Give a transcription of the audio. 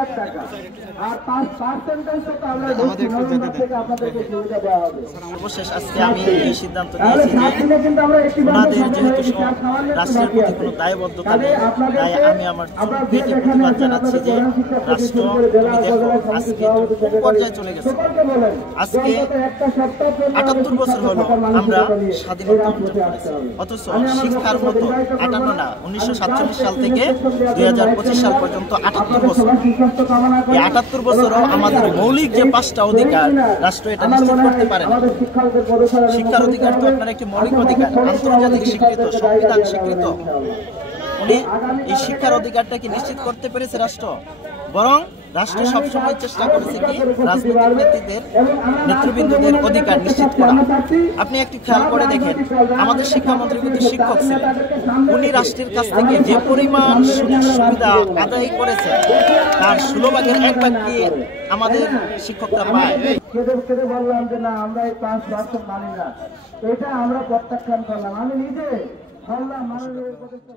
লাখ টাকা, আর 5% তো আমরা থেকে আপনাদেরকে সুবিধা দেওয়া হবে। সর্বশেষ আজকে আমি এই সিদ্ধান্ত নিয়েছি যে ওনাদের যেহেতু রাষ্ট্রের প্রতি কোনো দায়বদ্ধতা নেই, তাই আমি আমার পেটে প্রতিবাদ জানাচ্ছি যে রাষ্ট্র, তুমি দেখো আজকে কোন পর্যায়ে চলে গেছে। আজকে ৭৮ বছর হলো আমরা স্বাধীনতা অর্জন করেছি, অথচ শিক্ষার মতো ৫৮ না, ১৯৪৭ সাল থেকে ২০২৫ সাল পর্যন্ত ৭৮ বছর। এই ৭৮ বছরও আমাদের মৌলিক যে ৫টা অধিকার রাষ্ট্র এটা নিশ্চিত করতে পারে না। শিক্ষার অধিকার তো আপনার একটি মৌলিক অধিকার, আন্তর্জাতিক স্বীকৃত, সংবিধান স্বীকৃত। উনি এই শিক্ষার অধিকারটাকে নিশ্চিত করতে পেরেছে রাষ্ট্র, বরং রাষ্ট্র সবসময় চেষ্টা করেছে কি রাজনৈতিক নেতৃবৃন্দদের অধিকার নিশ্চিত করা। আপনি একটু খেয়াল করে দেখেন, আমাদের শিক্ষামন্ত্রী কিন্তু শিক্ষক ছিলেন, উনি রাষ্ট্রের কাছ থেকে যে পরিমাণ সুযোগ সুবিধা আদায় করেছে তার ১৬ ভাগের ১ ভাগ কি আমাদের শিক্ষকরা পায়। বললাম যে না, আমরা এই 5% মানি না, এটা আমরা প্রত্যাখ্যান করলাম। আমি নিজে বললাম মাননীয় উপদেষ্টা